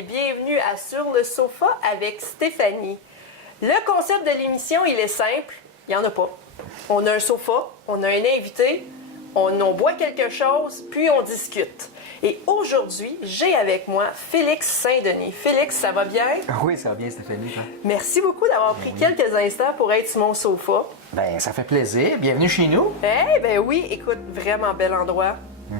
et bienvenue à Sur le sofa avec Stéphanie. Le concept de l'émission, il est simple, il n'y en a pas. On a un sofa, on a un invité, on boit quelque chose, puis on discute. Et aujourd'hui, j'ai avec moi Félix Saint-Denis. Félix, ça va bien? Oui, ça va bien, Stéphanie. Toi? Merci beaucoup d'avoir pris quelques instants pour être sur mon sofa. Ben, ça fait plaisir. Bienvenue chez nous. Ben oui, écoute, vraiment bel endroit.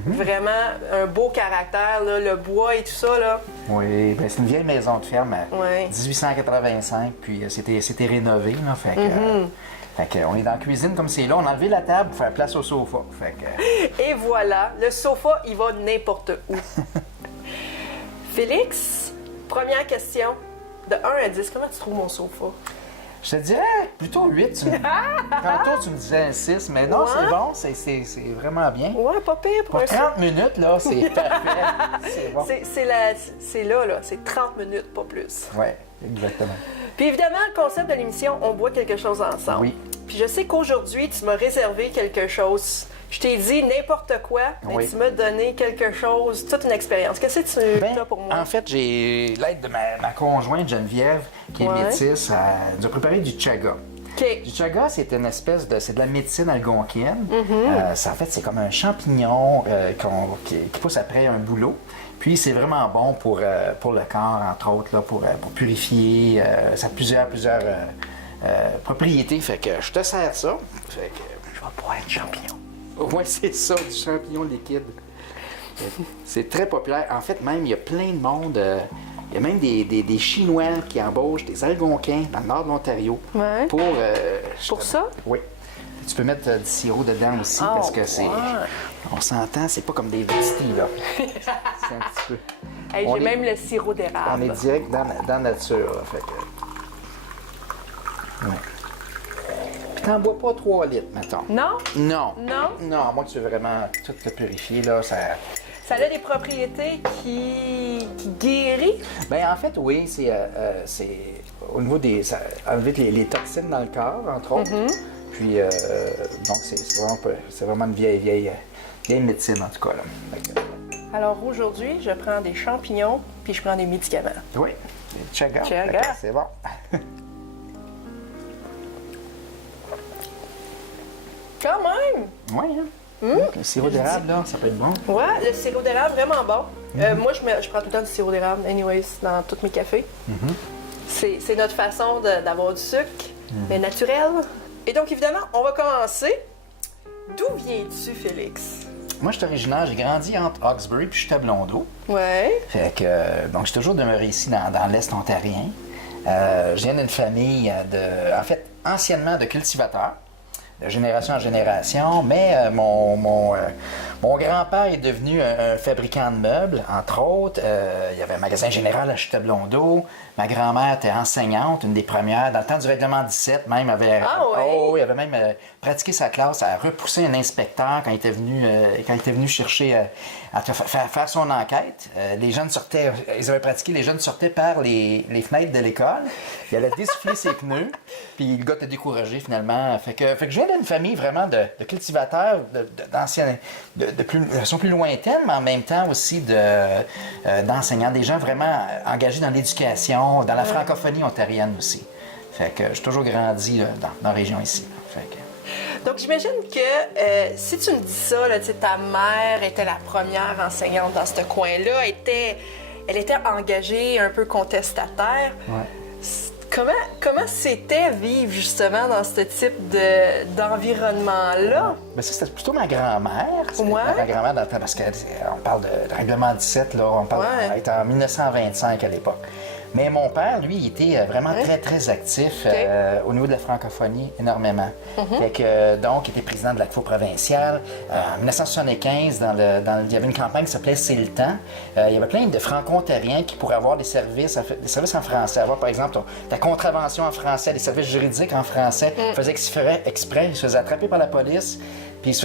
Vraiment un beau caractère, là, le bois et tout ça, là. Oui, ben c'est une vieille maison de ferme, Ouais. 1885, puis c'était rénové, là, fait que on est dans la cuisine comme c'est là, on a enlevé la table pour faire place au sofa, fait que... Et voilà, le sofa, il va n'importe où. Félix, première question. De 1 à 10, comment tu trouves mon sofa? Je te dirais plutôt 8. Tantôt, tu me disais un 6, mais non, Ouais. c'est bon, c'est vraiment bien. Ouais, pas pire pour Pour un 30 minutes, là, c'est parfait. C'est bon. C'est là, c'est 30 minutes, pas plus. Oui, exactement. Puis évidemment, le concept de l'émission, on boit quelque chose ensemble. Oui. Puis je sais qu'aujourd'hui, tu m'as réservé quelque chose. Je t'ai dit n'importe quoi, mais Oui. tu m'as donné quelque chose, toute une expérience. Qu'est-ce que tu as pour moi? En fait, j'ai l'aide de ma conjointe Geneviève, qui est Ouais. métisse, elle nous a préparé du chaga. OK. Du chaga, c'est une espèce de... c'est de la médecine algonquienne. Mm-hmm. En fait, c'est comme un champignon qui pousse après un bouleau. Puis c'est vraiment bon pour le corps, entre autres, là, pour purifier. Ça a plusieurs propriétés. Fait que je te sers ça. Fait que je vais boire du champignon. Oui, c'est ça, du champignon liquide. C'est très populaire. En fait, même, il y a plein de monde. Il y a même des Chinois qui embauchent des Algonquins dans le nord de l'Ontario. Ouais. Pour ça? Oui. Tu peux mettre du sirop dedans aussi Oh, parce que c'est. ouais. On s'entend, c'est pas comme des Viti, là. C'est un petit peu. Hey, On j'ai est- même le sirop d'érable. On est direct dans la nature, là. Fait que. Ouais. Puis t'en bois pas 3 litres, mettons. Non? Non. Non? Non, à moins que tu veux vraiment tout te purifier, là, ça. Ça a des propriétés qui guérissent. Ben en fait, oui, c'est au niveau des. Ça enlève les toxines dans le corps, entre autres. Puis, donc, c'est vraiment une vieille médecine, en tout cas. Là. Fait que, Alors aujourd'hui, je prends des champignons puis je prends des médicaments. oui, des chaga. Chaga. Fait que c'est bon. Quand même! Oui, hein? Le sirop d'érable, là, ça peut être bon. Ouais, le sirop d'érable, vraiment bon. Moi, je prends tout le temps du sirop d'érable, anyways, dans tous mes cafés. C'est notre façon d'avoir du sucre, mais naturel. Et donc, évidemment, on va commencer. D'où viens-tu, Félix? Moi, je suis originaire, j'ai grandi entre Hawkesbury puis Chute-à-Blondeau. Ouais. Fait que, donc, j'ai toujours demeuré ici dans l'Est ontarien. Je viens d'une famille en fait, anciennement de cultivateurs, de génération en génération, mais mon grand-père est devenu un fabricant de meubles, entre autres. Il y avait un magasin général à Chute-à-Blondeau. Ma grand-mère était enseignante, une des premières. Dans le temps du règlement 17, même, avait, Ah ouais? il avait même pratiqué sa classe à repousser un inspecteur quand il était venu chercher à faire son enquête. Les jeunes sortaient, ils avaient pratiqué, les jeunes sortaient par les fenêtres de l'école. Il allait dessouffler ses pneus, puis le gars était découragé finalement. Fait que je viens d'une famille vraiment de cultivateurs, d'anciens, de façon plus lointaine, mais en même temps aussi d'enseignants, des gens vraiment engagés dans l'éducation, dans la francophonie ontarienne aussi. Fait que j'ai toujours grandi là, dans la région ici. Fait que... Donc, j'imagine que si tu me dis ça, là, tu sais, ta mère était la première enseignante dans ce coin-là, elle était engagée, un peu contestataire. Ouais. Comment c'était vivre justement dans ce type d'environnement-là? Ben ça, c'était plutôt ma grand-mère. Ouais. Ma grand-mère, dans le temps, parce qu'on parle de règlement 17, là, on parle Ouais. elle était en 1925 à l'époque. Mais mon père, lui, il était vraiment Ouais. très, très actif Ok. au niveau de la francophonie, énormément. Fait que, donc, il était président de la Cour provinciale. En 1975, il y avait une campagne qui s'appelait C'est le temps. Il y avait plein de franco-ontariens qui pourraient avoir des services en français. Avoir, par exemple, ta contravention en français, des services juridiques en français. Ils faisaient exprès, ils se faisaient attraper par la police. Puis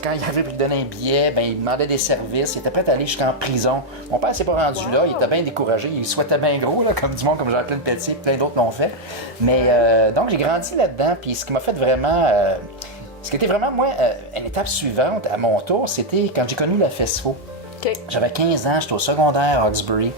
quand il avait lui donner un billet, ben, il demandait des services. Il était prêt à aller jusqu'en prison. Mon père s'est pas rendu là. Il était bien découragé. Il souhaitait bien gros, là, comme du monde, comme Jean-Claude Pelletier, plein d'autres l'ont fait. Mais donc, j'ai grandi là-dedans. Puis ce qui m'a fait vraiment... ce qui était vraiment, moi, une étape suivante à mon tour, c'était quand j'ai connu la FESFO. OK. J'avais 15 ans, j'étais au secondaire à Hawkesbury.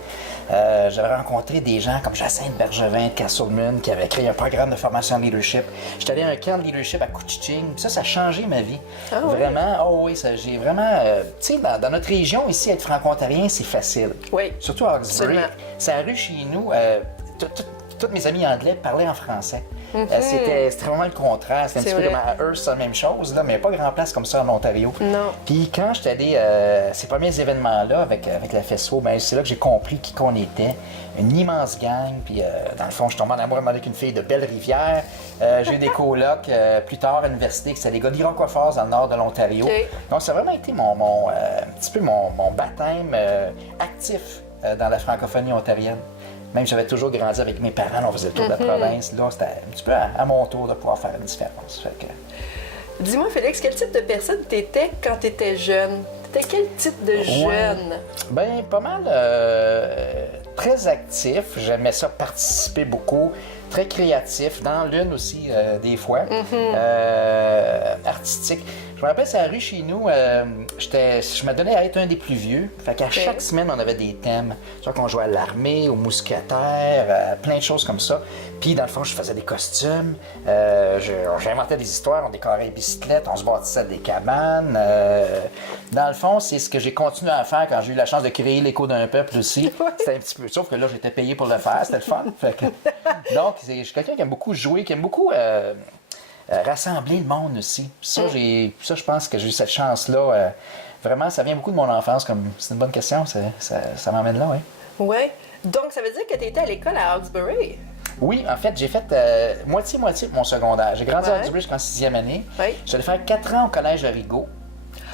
J'avais rencontré des gens comme Jacinthe Bergevin de Castleman qui avait créé un programme de formation en leadership. J'étais allé à un camp de leadership à Couchiching. Ça a changé ma vie. Ah oui? Vraiment, oh oui, j'ai vraiment... tu sais, dans notre région ici, être franco-ontarien, c'est facile. Oui. Surtout à Hawkesbury. Absolument. C'est la rue chez nous. Tous mes amis anglais parlaient en français. C'était vraiment le contraire. C'était un C'est petit peu vrai. comme à Hearst, c'est la même chose, là, mais pas grand place comme ça en Ontario. Non. Puis quand j'étais allé ces premiers événements-là avec la FESFO, ben, c'est là que j'ai compris qui qu'on était. Une immense gang. Puis dans le fond, je suis tombé en amour avec une fille de Belle-Rivière. J'ai eu des colocs plus tard à l'université, qui c'était les gars d'Iroquois Falls dans le nord de l'Ontario. OK. Donc ça a vraiment été un petit peu mon baptême actif dans la francophonie ontarienne. Même j'avais toujours grandi avec mes parents, on faisait le tour de la province. Là, c'était un petit peu à mon tour de pouvoir faire une différence. Fait que... Dis-moi, Félix, quel type de personne t'étais quand t'étais jeune? T'étais quel type de jeune? Ben, pas mal très actif. J'aimais ça participer beaucoup. Très créatif. Dans l'une aussi, des fois. Artistique. Je me rappelle, c'est la rue chez nous, je me donnais à être un des plus vieux. Fait qu'à chaque semaine, on avait des thèmes. Soit qu'on jouait à l'armée, aux mousquetaires, plein de choses comme ça. Puis, dans le fond, je faisais des costumes. J'inventais des histoires, on décorait les bicyclettes, on se bâtissait des cabanes. Dans le fond, c'est ce que j'ai continué à faire quand j'ai eu la chance de créer l'écho d'un peuple aussi. C'était un petit peu... Sauf que là, j'étais payé pour le faire, c'était le fun. Fait que... Donc, je suis quelqu'un qui aime beaucoup jouer, qui aime beaucoup... rassembler le monde aussi. Ça, je pense que j'ai eu cette chance-là. Vraiment, ça vient beaucoup de mon enfance. C'est une bonne question. Ça m'emmène là, oui. Oui. Donc, ça veut dire que tu étais à l'école à Hawkesbury? Oui, en fait, j'ai fait moitié-moitié de mon secondaire. J'ai grandi à Hawkesbury jusqu'en 6e année. Oui. J'allais faire 4 ans au collège de Rigaud.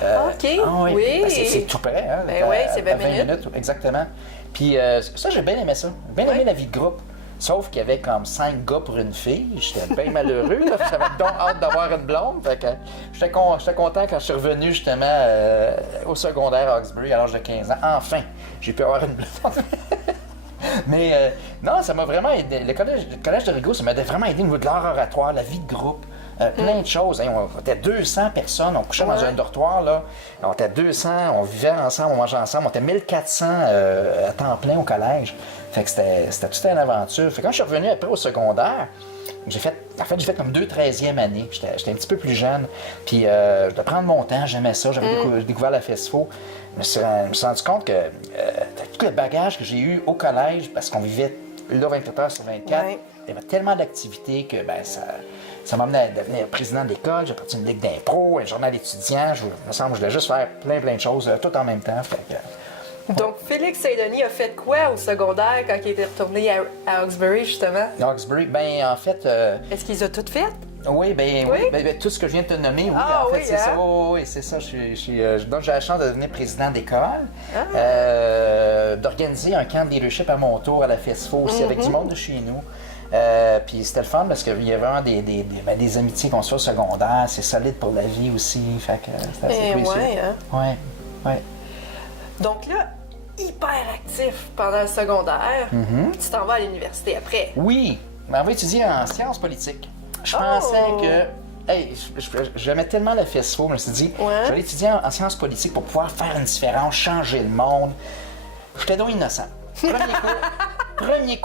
OK. Oui. Ben, c'est tout près, hein? Ben oui, c'est 20 minutes. Exactement. Puis ça, j'ai bien aimé ça. J'ai bien aimé la vie de groupe. Sauf qu'il y avait comme 5 gars pour une fille. J'étais bien malheureux. Là. J'avais donc hâte d'avoir une blonde. Fait que j'étais content quand je suis revenu justement au secondaire à Hawkesbury à l'âge de 15 ans. Enfin, j'ai pu avoir une blonde. Mais non, ça m'a vraiment aidé. Le collège de Rigaud, ça m'a vraiment aidé au niveau de l'art oratoire, la vie de groupe. Plein de choses. Hein. On était 200 personnes, on couchait dans un dortoir. Là. On était 200, on vivait ensemble, on mangeait ensemble. On était 1400 à temps plein au collège. Fait que c'était toute une aventure. Fait que quand je suis revenu après au secondaire, j'ai fait comme 2 13e années. J'étais un petit peu plus jeune. Puis je devais prendre mon temps, j'aimais ça. J'avais découvert la FESFO. Je me suis rendu compte que tout le bagage que j'ai eu au collège, parce qu'on vivait là 24 heures sur 24, il y avait tellement d'activités que ça m'a amené à devenir président de l'école. J'ai parti une ligue d'impro, un journal étudiant. Je voulais juste faire plein de choses tout en même temps. Fait que, donc, Félix Saint-Denis a fait quoi au secondaire quand il était retourné à Hawkesbury, justement? Hawkesbury, ben en fait... Est-ce qu'ils ont tout fait? Oui, tout ce que je viens de te nommer, oui, Ah, en fait, oui, c'est hein? ça. Oui, c'est ça. Donc, j'ai la chance de devenir président d'école, d'organiser un camp de leadership à mon tour à la FESFO aussi, avec du monde de chez nous. Puis c'était le fun parce qu'il y a vraiment des amitiés qu'on se fait au secondaire. C'est solide pour la vie aussi. Fait que c'était assez précieux. Ouais. Donc là, hyper actif pendant le secondaire. Tu t'en vas à l'université après. Oui, mais on va étudier en sciences politiques. Je pensais que... Hey, j'aimais tellement la FESFO, je me suis dit, je vais étudier en sciences politiques pour pouvoir faire une différence, changer le monde. J'étais donc innocent. Premier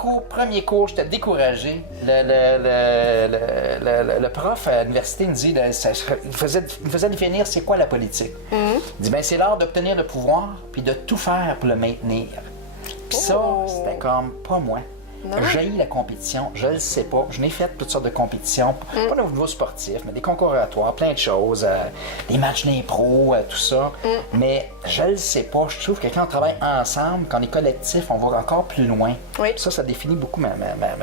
cours, j'étais découragé. Le prof à l'université me dit, il me faisait définir c'est quoi la politique. Il dit, c'est l'art d'obtenir le pouvoir puis de tout faire pour le maintenir. Puis ça, c'était comme pas moi. J'ai la compétition, je le sais pas. Je n'ai fait toutes sortes de compétitions, pas au niveau sportif, mais des concours oratoires, plein de choses, des matchs d'impro, tout ça. Mais je le sais pas. Je trouve que quand on travaille ensemble, quand on est collectif, on va encore plus loin. Oui. Ça définit beaucoup ma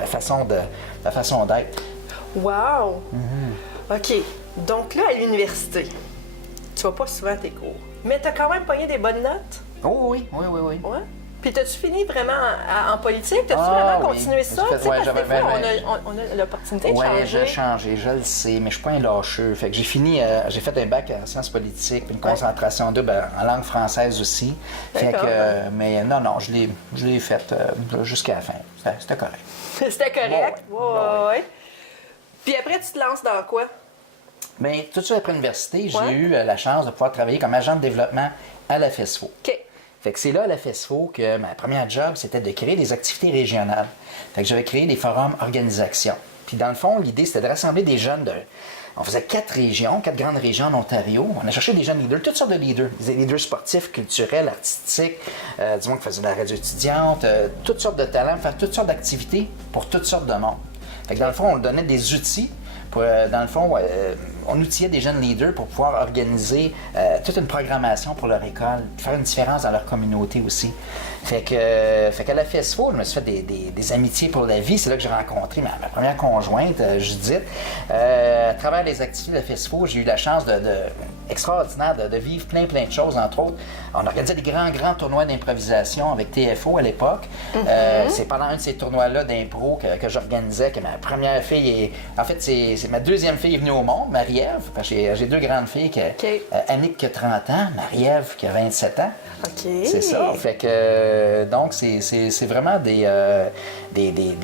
façon d'être. Wow! OK. Donc là, à l'université, tu vas pas souvent à tes cours. Mais t'as quand même pogné des bonnes notes? Oh oui. Ouais. Puis t'as-tu fini vraiment en politique? T'as-tu vraiment continué ça? On a l'opportunité de changer. Oui, j'ai changé, je le sais, mais je suis pas un lâcheux. Fait que j'ai fini, j'ai fait un bac en sciences politiques, puis une concentration double en langue française aussi. Fait que, mais non, je l'ai fait jusqu'à la fin. C'était correct. C'était correct? Ouais. Puis après, tu te lances dans quoi? Bien, tout de suite après l'université, j'ai eu la chance de pouvoir travailler comme agent de développement à la FESFO. OK. Fait que c'est là, à la FESFO, que ma première job, c'était de créer des activités régionales. Fait que j'avais créé des forums organisation. Puis dans le fond, l'idée, c'était de rassembler des jeunes de... On faisait 4 grandes régions en Ontario. On a cherché des jeunes leaders, toutes sortes de leaders. Des leaders sportifs, culturels, artistiques, du monde qui faisait de la radio étudiante, toutes sortes de talents, faire toutes sortes d'activités pour toutes sortes de monde. Fait que dans le fond, on leur donnait des outils. Dans le fond, on outillait des jeunes leaders pour pouvoir organiser toute une programmation pour leur école, faire une différence dans leur communauté aussi. Fait qu'à la FESFO, je me suis fait des amitiés pour la vie. C'est là que j'ai rencontré ma première conjointe, Judith. À travers les activités de la FESFO, j'ai eu la chance extraordinaire de vivre plein de choses, entre autres. On organisait des grands tournois d'improvisation avec TFO à l'époque. C'est pendant un de ces tournois-là d'impro que j'organisais que ma première fille En fait, c'est ma deuxième fille est venue au monde, Marie-Ève. J'ai 2 grandes filles, Annick qui a 30 ans, Marie-Ève qui a 27 ans. OK. C'est ça. Fait que, donc, c'est vraiment des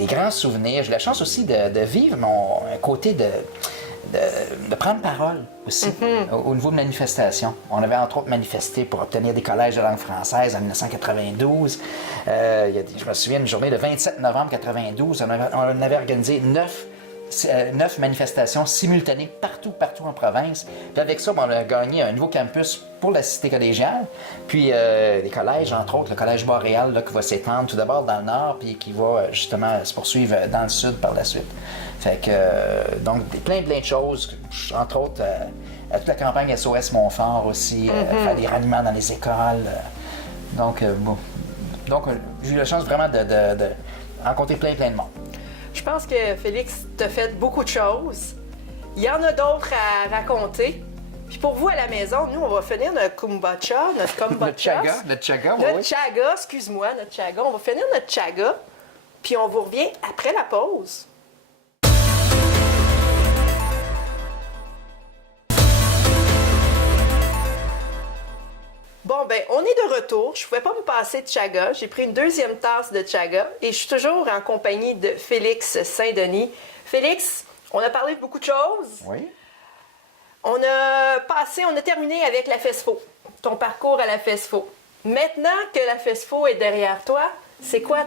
grands souvenirs. J'ai eu la chance aussi de vivre mon côté de prendre parole aussi au niveau de manifestation. On avait entre autres manifesté pour obtenir des collèges de langue française en 1992. Je me souviens, une journée le 27 novembre 1992, on avait organisé 9 manifestations simultanées partout en province. Puis avec ça, on a gagné un nouveau campus pour la cité collégiale. Puis des collèges, entre autres, le collège Boréal là, qui va s'étendre tout d'abord dans le nord, puis qui va justement se poursuivre dans le sud par la suite. Fait que, donc, plein de choses, entre autres, toute la campagne SOS Montfort aussi, faire des ralliements dans les écoles. Donc, j'ai eu la chance vraiment de rencontrer plein de monde. Je pense que Félix t'a fait beaucoup de choses. Il y en a d'autres à raconter. Puis pour vous à la maison, nous, on va finir notre kombucha, notre kombucha. Notre chaga, Notre chaga, excuse-moi, notre chaga. On va finir notre chaga. Puis on vous revient après la pause. Bon, ben, on est de retour. Je ne pouvais pas me passer de chaga. J'ai pris une deuxième tasse de chaga et je suis toujours en compagnie de Félix Saint-Denis. Félix, on a parlé de beaucoup de choses. Oui. On a terminé avec la FESFO, ton parcours à la FESFO. Maintenant que la FESFO est derrière toi, c'est quoi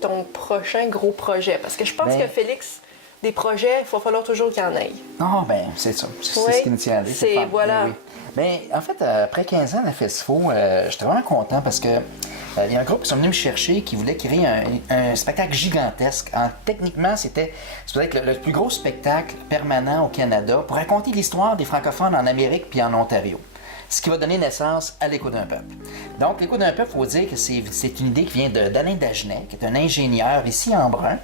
ton prochain gros projet? Parce que je pense que Félix, des projets, il va falloir toujours qu'il y en ait. Non, ben c'est ça. C'est ce qui nous tient à l'œil. Voilà. Oui. Mais en fait, après 15 ans à la FESFO, j'étais vraiment content parce que il y a un groupe qui sont venus me chercher qui voulait créer un spectacle gigantesque. Techniquement, c'était peut-être le plus gros spectacle permanent au Canada pour raconter l'histoire des francophones en Amérique puis en Ontario. Ce qui va donner naissance à l'Écho d'un peuple. Donc, l'Écho d'un peuple, il faut dire que c'est une idée qui vient d'Alain Dagenet, qui est un ingénieur ici en Brun.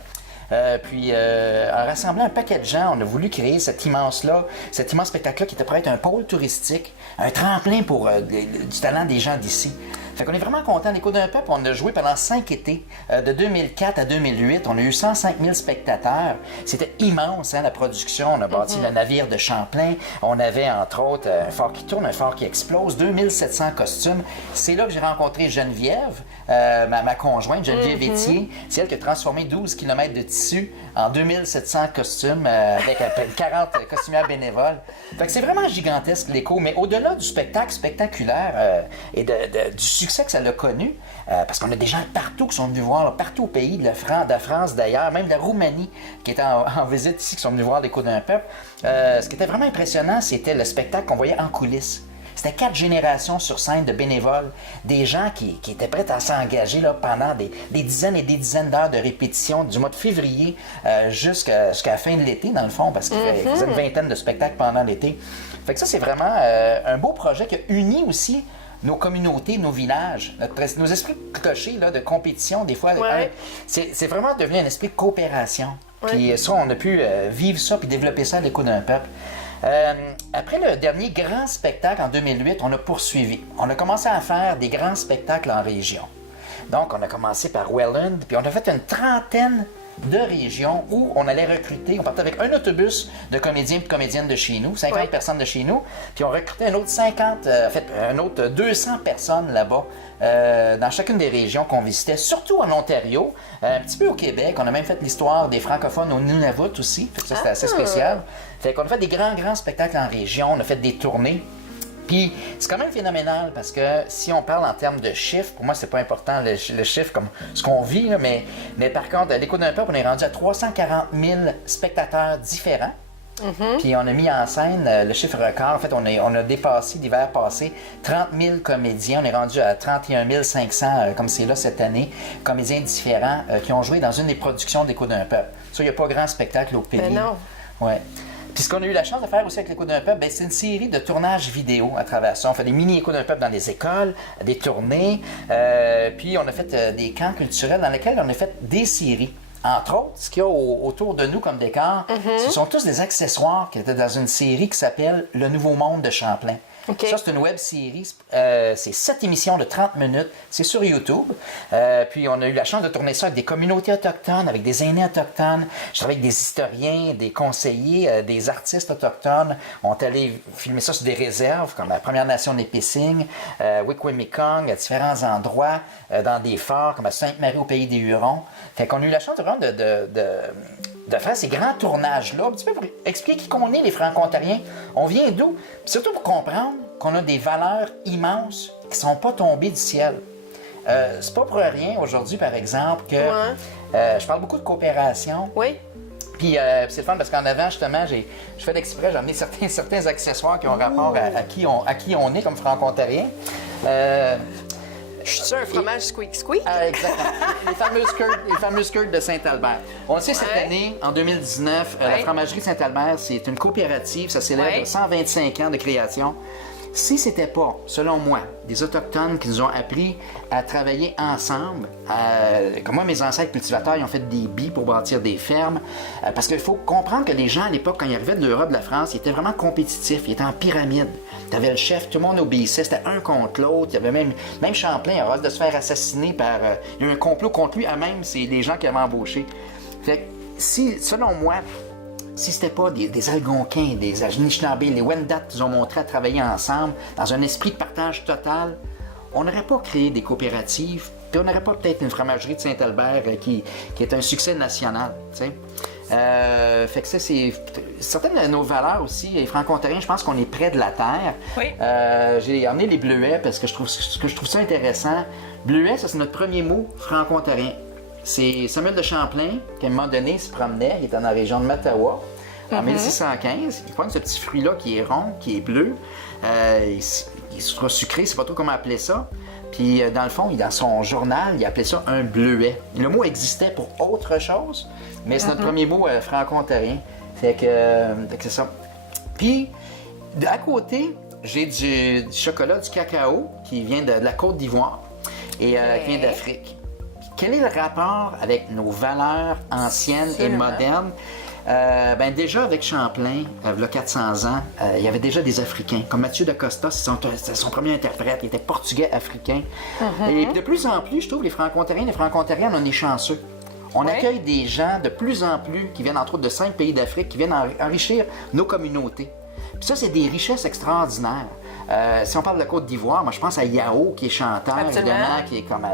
En rassemblant un paquet de gens, on a voulu créer cet immense spectacle-là qui était prêt à être un pôle touristique, un tremplin pour du talent des gens d'ici. Fait qu'on est vraiment content. L'Écho d'un peuple, on a joué pendant 5 étés, de 2004 à 2008. On a eu 105 000 spectateurs. C'était immense, la production. On a bâti le navire de Champlain. On avait, entre autres, un phare qui tourne, un phare qui explose, 2700 costumes. C'est là que j'ai rencontré Geneviève, ma conjointe, Geneviève Étier. C'est elle qui a transformé 12 km de tissu en 2700 costumes avec 40 costumières bénévoles. Fait que c'est vraiment gigantesque, l'Écho. Mais au-delà du spectacle spectaculaire et du succès que ça a connu, parce qu'on a des gens partout qui sont venus voir, partout au pays, de la France d'ailleurs, même de la Roumanie qui était en visite ici, qui sont venus voir l'Écho d'un peuple. Ce qui était vraiment impressionnant, c'était le spectacle qu'on voyait en coulisses. C'était 4 générations sur scène de bénévoles, des gens qui étaient prêts à s'engager là, pendant des dizaines et des dizaines d'heures de répétition du mois de février jusqu'à la fin de l'été, dans le fond, parce qu'il faisait une vingtaine de spectacles pendant l'été. Fait que ça, c'est vraiment un beau projet qui a uni aussi nos communautés, nos villages, nos esprits clochés là, de compétition, des fois. Ouais. C'est vraiment devenu un esprit de coopération. Ouais. Puis ça, on a pu vivre ça puis développer ça à l'Écho d'un peuple. Après le dernier grand spectacle en 2008, on a poursuivi. On a commencé à faire des grands spectacles en région. Donc, on a commencé par Welland, puis on a fait une trentaine de régions où on allait recruter. On partait avec un autobus de comédiens et de comédiennes de chez nous, 50 personnes de chez nous, puis on recrutait un autre 200 personnes là-bas, dans chacune des régions qu'on visitait, surtout en Ontario, un petit peu au Québec. On a même fait l'histoire des francophones au Nunavut aussi, fait que ça c'était assez spécial. Fait qu'on a fait des grands spectacles en région, on a fait des tournées. Puis c'est quand même phénoménal parce que si on parle en termes de chiffres, pour moi c'est pas important le chiffre comme ce qu'on vit, là, mais par contre, à l'Écho d'un peuple, on est rendu à 340 000 spectateurs différents. Puis on a mis en scène le chiffre record. En fait, on a dépassé l'hiver passé 30 000 comédiens. On est rendu à 31 500, comme c'est là cette année, comédiens différents qui ont joué dans une des productions d'Écho d'un peuple. Ça, il n'y a pas grand spectacle au pays. Mais non. Ouais. Puis ce qu'on a eu la chance de faire aussi avec l'Écho d'un peuple, c'est une série de tournages vidéo à travers ça. On fait des mini-Échos d'un peuple dans les écoles, des tournées, puis on a fait des camps culturels dans lesquels on a fait des séries. Entre autres, ce qu'il y a autour de nous comme décor, ce sont tous des accessoires qui étaient dans une série qui s'appelle Le Nouveau Monde de Champlain. Okay. Ça, c'est une web-série. C'est 7 émissions de 30 minutes. C'est sur YouTube. Puis, on a eu la chance de tourner ça avec des communautés autochtones, avec des aînés autochtones. Je travaille avec des historiens, des conseillers, des artistes autochtones. On est allé filmer ça sur des réserves, comme la Première Nation des Pissing, Wikwemikong, à différents endroits, dans des forts, comme à Sainte-Marie au pays des Hurons. Fait qu'on a eu la chance vraiment de faire ces grands tournages-là, un petit peu pour expliquer qui qu'on est, les Franco-Ontariens. On vient d'où? Puis surtout pour comprendre qu'on a des valeurs immenses qui ne sont pas tombées du ciel. C'est pas pour rien aujourd'hui, par exemple, que je parle beaucoup de coopération. Oui. Puis c'est le fun parce qu'en avant, justement, je fais l'exprès, j'ai amené certains accessoires qui ont rapport à qui on est comme Franco-Ontariens. Je suis un fromage squeak-squeak? Exactement. les fameuses curds de Saint-Albert. On le sait, cette année, en 2019, la fromagerie Saint-Albert, c'est une coopérative. Ça célèbre 125 ans de création. Si c'était pas, selon moi, des Autochtones qui nous ont appris à travailler ensemble, comme moi, mes ancêtres cultivateurs, ils ont fait des billes pour bâtir des fermes, parce qu'il faut comprendre que les gens, à l'époque, quand ils arrivaient de l'Europe, de la France, ils étaient vraiment compétitifs, ils étaient en pyramide. Tu avais le chef, tout le monde obéissait, c'était un contre l'autre. Il y avait même Champlain, à de se faire assassiner par... il y a eu un complot contre lui, à même, c'est les gens qui avaient embauché. Fait que, si, selon moi, si c'était pas des Algonquins, des Anishinaabe, les Wendat qui nous ont montré à travailler ensemble dans un esprit de partage total, on n'aurait pas créé des coopératives, puis on n'aurait pas peut-être une fromagerie de Saint-Albert qui est un succès national, tu sais. Fait que ça, c'est certaines de nos valeurs aussi. Les Franco-Ontariens, je pense qu'on est près de la terre. Oui. J'ai emmené les bleuets parce que je trouve ça intéressant. Bleuet, ça c'est notre premier mot franco-ontarien. C'est Samuel de Champlain qui, à un moment donné, se promenait. Il était dans la région de Mattawa en 1615. Il prend ce petit fruit-là qui est rond, qui est bleu. Il sera sucré, c'est pas trop comment appeler ça. Puis, dans le fond, dans son journal, il appelait ça un bleuet. Le mot existait pour autre chose, mais c'est notre premier mot franco-ontarien. Fait que c'est ça. Puis, à côté, j'ai du chocolat, du cacao qui vient de la Côte d'Ivoire et qui vient d'Afrique. Quel est le rapport avec nos valeurs anciennes et modernes? Déjà, avec Champlain, il y a 400 ans, il y avait déjà des Africains. Comme Mathieu da Costa, c'est son premier interprète. Il était portugais-africain. Et de plus en plus, je trouve, les Franco-Ontariens, on est chanceux. On accueille des gens de plus en plus qui viennent, entre autres, de 5 pays d'Afrique, qui viennent enrichir nos communautés. Puis ça, c'est des richesses extraordinaires. Si on parle de la Côte d'Ivoire, moi je pense à Yao, qui est chanteur, évidemment, qui est comme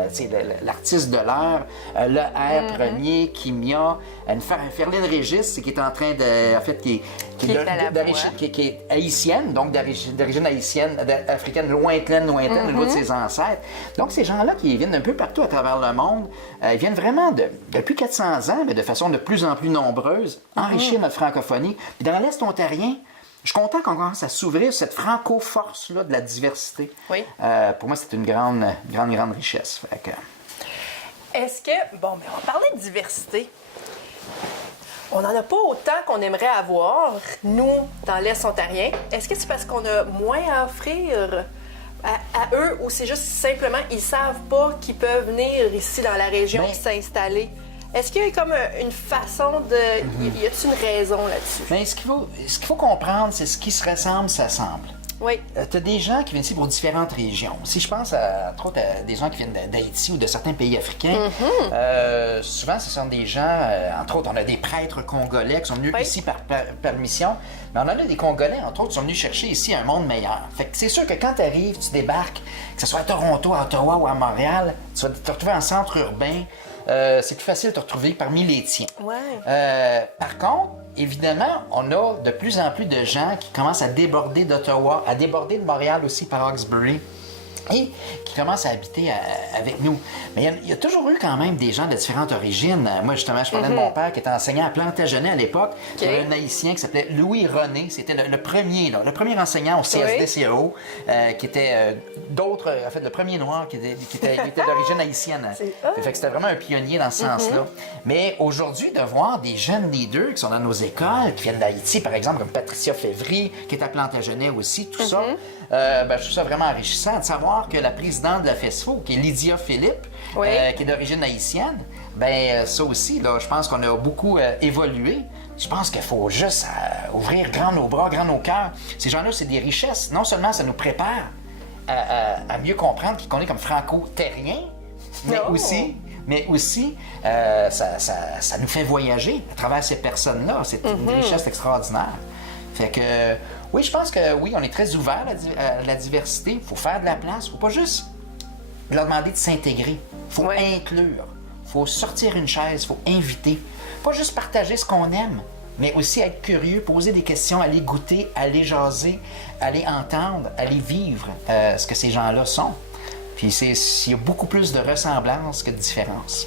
l'artiste de l'heure, le R premier, Kimia, Ferline Régis, qui est en train de. En fait, qui est haïtienne, donc d'origine haïtienne, africaine lointaine, au niveau de ses ancêtres. Donc ces gens-là qui viennent d'un peu partout à travers le monde, ils viennent vraiment depuis 400 ans, mais de façon de plus en plus nombreuse, enrichir notre francophonie. Puis dans l'Est ontarien, je suis content qu'on commence à s'ouvrir cette franco-force-là de la diversité. Oui. Pour moi, c'est une grande richesse. Fait que... Est-ce que... Bon, mais on parlait de diversité. On n'en a pas autant qu'on aimerait avoir, nous, dans l'Est ontarien. Est-ce que c'est parce qu'on a moins à offrir à eux ou c'est juste simplement ils savent pas qu'ils peuvent venir ici dans la région et s'installer? Est-ce qu'il y a comme une façon de... Y a-t-il une raison là-dessus? Bien, ce qu'il faut comprendre, c'est ce qui se ressemble s'assemble. Oui. Tu as des gens qui viennent ici pour différentes régions. Si je pense, entre autres, à des gens qui viennent d'Haïti ou de certains pays africains, souvent, ce sont des gens... entre autres, on a des prêtres congolais qui sont venus ici par mission, mais on en a des Congolais, entre autres, qui sont venus chercher ici un monde meilleur. Fait que c'est sûr que quand tu arrives, tu débarques, que ce soit à Toronto, à Ottawa ou à Montréal, tu vas te retrouver en centre urbain, c'est plus facile de te retrouver parmi les tiens. Ouais. Par contre, évidemment, on a de plus en plus de gens qui commencent à déborder d'Ottawa, à déborder de Montréal aussi par Hawkesbury, et qui commencent à habiter avec nous. Mais il y a toujours eu quand même des gens de différentes origines. Moi, justement, je parlais de mon père qui était enseignant à Plantagenet à l'époque. Il y avait un Haïtien qui s'appelait Louis René. C'était le premier enseignant au CSD-CEO, qui était en fait, le premier noir qui était d'origine haïtienne. Fait que c'était vraiment un pionnier dans ce sens-là. Mais aujourd'hui, de voir des jeunes leaders qui sont dans nos écoles, qui viennent d'Haïti, par exemple, comme Patricia Févry, qui est à Plantagenet aussi, tout ça, je trouve ça vraiment enrichissant de savoir que la présidente de la FESFO, qui est Lydia Philippe, qui est d'origine haïtienne, ça aussi, là, je pense qu'on a beaucoup évolué. Je pense qu'il faut juste ouvrir grand nos bras, grand nos cœurs. Ces gens-là, c'est des richesses. Non seulement ça nous prépare à mieux comprendre qu'on est comme franco-terriens, mais aussi ça nous fait voyager à travers ces personnes-là. C'est une richesse extraordinaire. Fait que, oui, je pense que oui, on est très ouvert à la diversité. Il faut faire de la place. Il ne faut pas juste leur demander de s'intégrer. Il faut inclure. Il faut sortir une chaise. Il faut inviter. Pas juste partager ce qu'on aime, mais aussi être curieux, poser des questions, aller goûter, aller jaser, aller entendre, aller vivre ce que ces gens-là sont. Puis il y a beaucoup plus de ressemblances que de différences.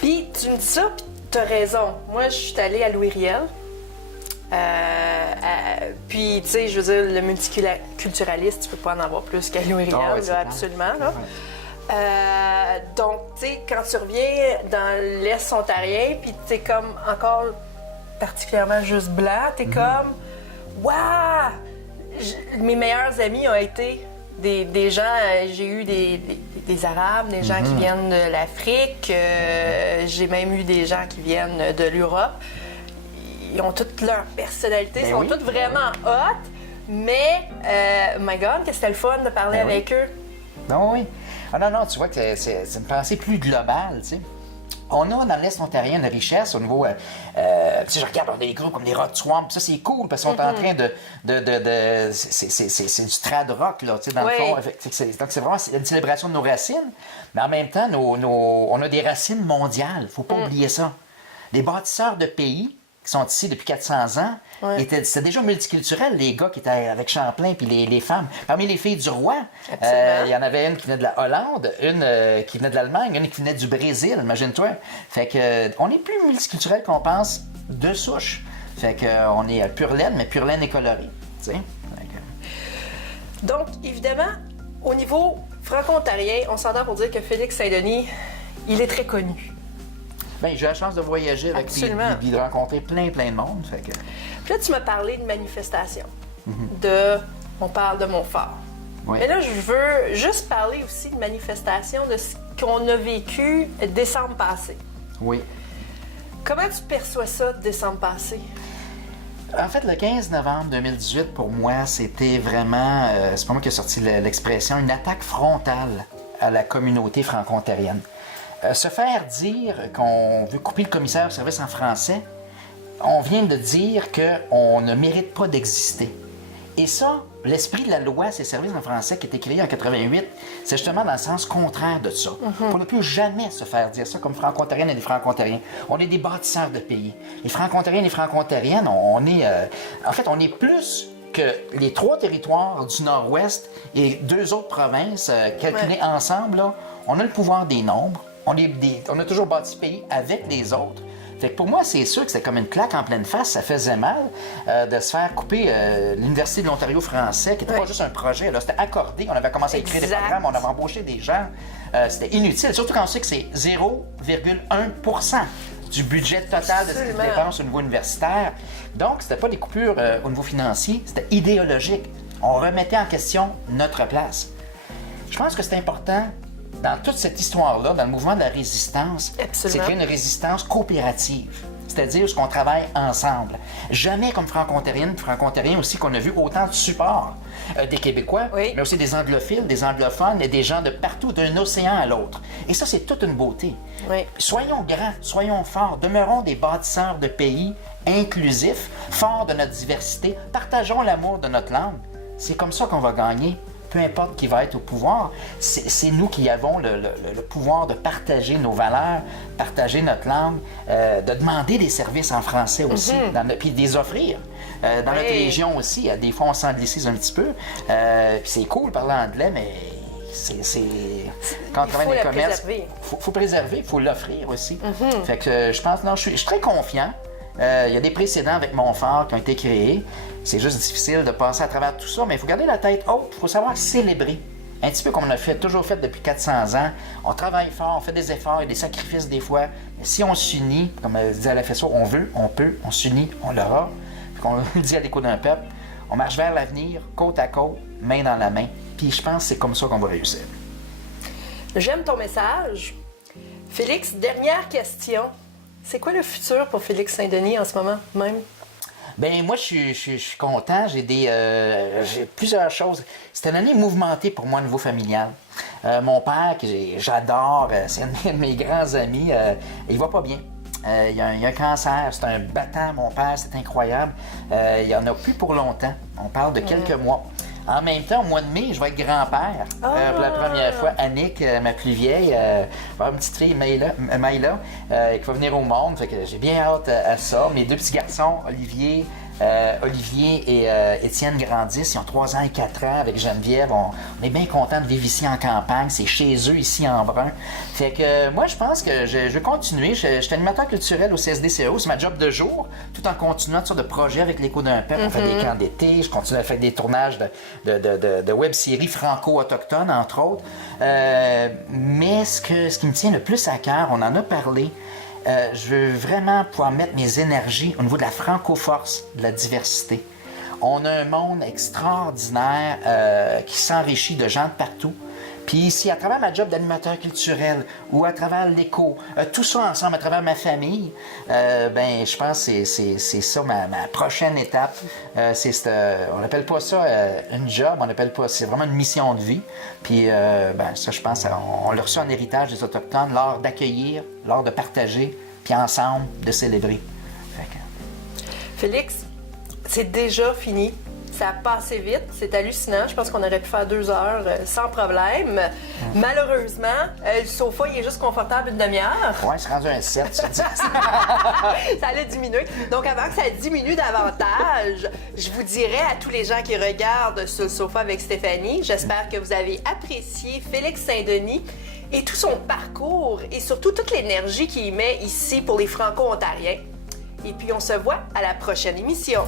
Puis tu me dis ça, puis tu as raison. Moi, je suis allée à Louis Riel. Puis, tu sais, je veux dire, le multiculturaliste, tu peux pas en avoir plus qu'à Louis Riel, là, absolument. Là. Donc, tu sais, quand tu reviens dans l'Est ontarien, puis tu es comme encore particulièrement juste blanc, tu es comme, waouh! Mes meilleurs amis ont été des gens, j'ai eu des Arabes, des gens qui viennent de l'Afrique, j'ai même eu des gens qui viennent de l'Europe. Ils ont toutes leur personnalité, ils sont toutes vraiment hot, mais, my God, que c'était le fun de parler avec eux. Non, oui. Ah non, tu vois que c'est une pensée plus globale, tu sais. On a dans l'Est ontarien une richesse au niveau... tu sais, je regarde des groupes comme les Rock Swamp, ça c'est cool parce qu'on est en train de c'est du trad rock, là, tu sais, dans le fond. Donc c'est vraiment une célébration de nos racines, mais en même temps, on a des racines mondiales, faut pas oublier ça. Les bâtisseurs de pays qui sont ici depuis 400 ans, c'était déjà multiculturel, les gars qui étaient avec Champlain puis les femmes. Parmi les filles du roi, il y en avait une qui venait de la Hollande, une qui venait de l'Allemagne, une qui venait du Brésil, imagine-toi. Fait que on est plus multiculturel qu'on pense de souche. Fait que on est pure laine, mais pure laine et colorée, tu sais. Donc, évidemment, au niveau franco-ontarien, on s'entend pour dire que Félix Saint-Denis, il est très connu. Bien, j'ai la chance de voyager avec lui et de rencontrer plein de monde. Fait que... Puis là, tu m'as parlé de manifestation. On parle de Montfort. Oui. Mais là, je veux juste parler aussi de manifestation de ce qu'on a vécu décembre passé. Oui. Comment tu perçois ça, décembre passé? En fait, le 15 novembre 2018, pour moi, c'était vraiment, c'est pas moi qui ai sorti l'expression, une attaque frontale à la communauté franco-ontarienne. Se faire dire qu'on veut couper le commissaire au service en français, on vient de dire qu'on ne mérite pas d'exister. Et ça, l'esprit de la loi sur les services en français qui a été créé en 88, c'est justement dans le sens contraire de ça. Pour ne plus jamais se faire dire ça comme franco-ontariennes et des franco-ontariens. On est des bâtisseurs de pays. Les franco-ontariens et les franco-ontariennes, on est plus que les 3 territoires du Nord-Ouest et 2 autres provinces calculées ensemble. Là, on a le pouvoir des nombres. On a toujours bâti ce pays avec les autres. Fait que pour moi, c'est sûr que c'était comme une claque en pleine face. Ça faisait mal de se faire couper l'Université de l'Ontario français, qui n'était pas juste un projet. Là, c'était accordé. On avait commencé à écrire des programmes, on avait embauché des gens. C'était inutile. Surtout quand on sait que c'est 0,1% du budget total de ces dépenses au niveau universitaire. Donc, c'était pas des coupures au niveau financier, c'était idéologique. On remettait en question notre place. Je pense que c'est important dans toute cette histoire-là, dans le mouvement de la résistance, c'est créer une résistance coopérative. C'est-à-dire qu'on travaille ensemble. Jamais comme franco-ontariens aussi, qu'on a vu autant de support des Québécois, mais aussi des anglophiles, des anglophones et des gens de partout, d'un océan à l'autre. Et ça, c'est toute une beauté. Soyons grands, soyons forts, demeurons des bâtisseurs de pays inclusifs, forts de notre diversité, partageons l'amour de notre langue. C'est comme ça qu'on va gagner peu importe qui va être au pouvoir, c'est nous qui avons le pouvoir de partager nos valeurs, partager notre langue, de demander des services en français aussi, puis de les offrir. Dans notre région aussi, des fois on s'anglicise un petit peu. Puis c'est cool de parler anglais, mais quand on travaille dans les commerces, faut préserver, il faut l'offrir aussi. Fait que je pense, non, je suis très confiant. Il y a des précédents avec Montfort qui ont été créés. C'est juste difficile de passer à travers tout ça, mais il faut garder la tête haute, il faut savoir célébrer. Un petit peu comme on a toujours fait depuis 400 ans. On travaille fort, on fait des efforts, il y a des sacrifices des fois. Mais si on s'unit, comme disait la FSO, on veut, on peut, on s'unit, on l'aura. On le dit à l'écho d'un peuple, on marche vers l'avenir, côte à côte, main dans la main. Puis je pense que c'est comme ça qu'on va réussir. J'aime ton message. Félix, dernière question. C'est quoi le futur pour Félix Saint-Denis en ce moment même? Bien, moi, je suis content. J'ai plusieurs choses. C'était une année mouvementée pour moi au niveau familial. Mon père, que j'adore, c'est un de mes grands amis, il va pas bien. Il a un cancer, c'est un battant, mon père, c'est incroyable. Il n'y en a plus pour longtemps. On parle de quelques mois. En même temps, au mois de mai, je vais être grand-père. Pour la première fois, Annick, ma plus vieille, va avoir une petite fille, Maïla, qui va venir au monde. Fait que j'ai bien hâte à ça. Mes deux petits garçons, Olivier et Étienne grandissent. Ils ont 3 ans et 4 ans avec Geneviève. On est bien contents de vivre ici en campagne. C'est chez eux, ici en Brun. Fait que moi, je pense que je vais continuer. Je suis animateur culturel au CSDCO. C'est ma job de jour, tout en continuant toutes sortes de projets avec l'Écho d'un peuple. On fait des camps d'été. Je continue à faire des tournages de web-séries franco-autochtones, entre autres. Mais ce qui me tient le plus à cœur, on en a parlé, je veux vraiment pouvoir mettre mes énergies au niveau de la franco-force, de la diversité. On a un monde extraordinaire qui s'enrichit de gens de partout. Puis si à travers ma job d'animateur culturel ou à travers l'écho, tout ça ensemble, à travers ma famille, ben je pense que c'est ça ma prochaine étape. On n'appelle pas ça une job, on appelle pas, c'est vraiment une mission de vie. Puis ben ça, je pense, on l'a reçu en héritage des Autochtones, l'art d'accueillir, l'art de partager, puis ensemble de célébrer. Félix, c'est déjà fini. Ça a passé vite, c'est hallucinant. Je pense qu'on aurait pu faire 2 heures sans problème. Malheureusement, le sofa, il est juste confortable une demi-heure. Oui, c'est rendu un 7 sur 10. Ça allait diminuer. Donc, avant que ça diminue davantage, je vous dirais à tous les gens qui regardent sur le sofa avec Stéphanie, j'espère que vous avez apprécié Félix Saint-Denis et tout son parcours et surtout toute l'énergie qu'il met ici pour les Franco-Ontariens. Et puis, on se voit à la prochaine émission.